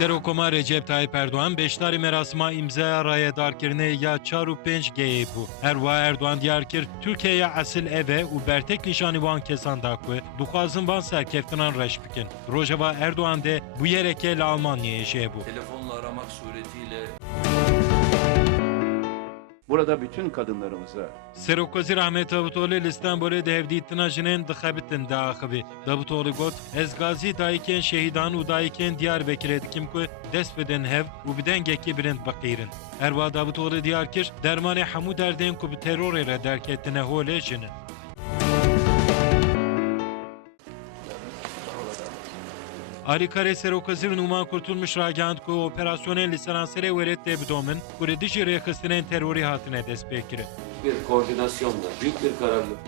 Serokoma Recep Tayyip Erdoğan beşdari merasima imzaya rayedar ya 4-5 geyê bû. Herwa Erdoğan diyar kir Türkiye'ye asil eve û bertek nişanî wan kesan da ku dixwazin van serkeftinan reş bikin. Rojava Erdoğan de bu yereke li Almanya'ya jêbû. Telefonla aramak suretiyle Burada bütün kadınlarımıza Serokwezîr Ahmet Davutoğlu li İstanbulê di hevdîtina jinên dixebitin diaxivî. Davutoğlu got, ez gazî dayikên şehîdan û dayikên Diyarbekirê dikim ku dest bidin hev û bi dengekî bilind biqîrin. Herwa Davutoğlu diyar kir, dermanê hemû derdên ku bi terorê re derketine holê jinin. Alîkarê Serokwezîr Numan Kurtulmuş ragihand ku operasyonên li Seranserê weret tê bidomin ku li dijî rêxistinên terorî hatine destpêkirin. Bir koordinasyonla, büyük bir kararlılık.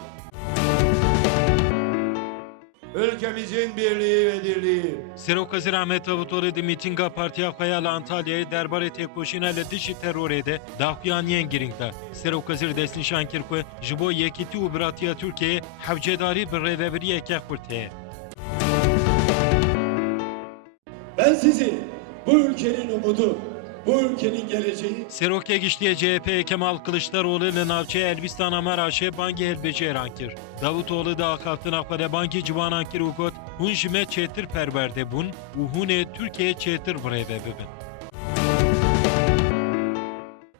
Ülkemizin birliği ve dirliği, Serokwezîr Ahmet Davutoğlu di mîtinga Partiya xwe ya li Antalyayê derbarê têkoşîna li dijî terorê de daxuyaniyên giring da. Serokwezîr destnîşan kir ku ji bo yekîtî û biratiya Tirkiyeyê hewcedarî bi rêveberiyeke xurt heye. ben sizi bu ülkenin umudu, bu ülkenin geleceği, Serokê giştiye CHP Kemal Kılıçdaroğlu li navçeya Elbîstana Meraşê bangê hilbijê êran kir. Davutoğlu da axaftina xwe de bangê ciwanan kir û got hûn ji me çêtir perwerde bûn û hûn ê Tirkiyeyê çêtir bi rêve bibin.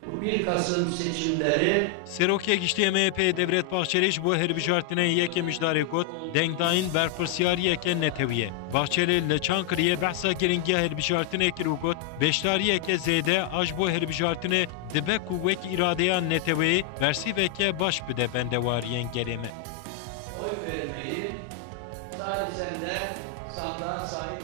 Bu 1 Kasım seçimleri Serokê giştiye MHP Devlet Bahçeli ji bo hilbijartinên yekê mijdarê got dengdayîn berpirsiyariyeke netewiye. Bahçeli li Çankırı'ya behsa giringiya hilbijartinê kir û got beşdariyeke zêde a ji bo hilbijartinê dibe ku wek îradeya neteweyê bersîveke baş bide bendewariyên gelê me. oy vermeyi sadece de sandığa sahip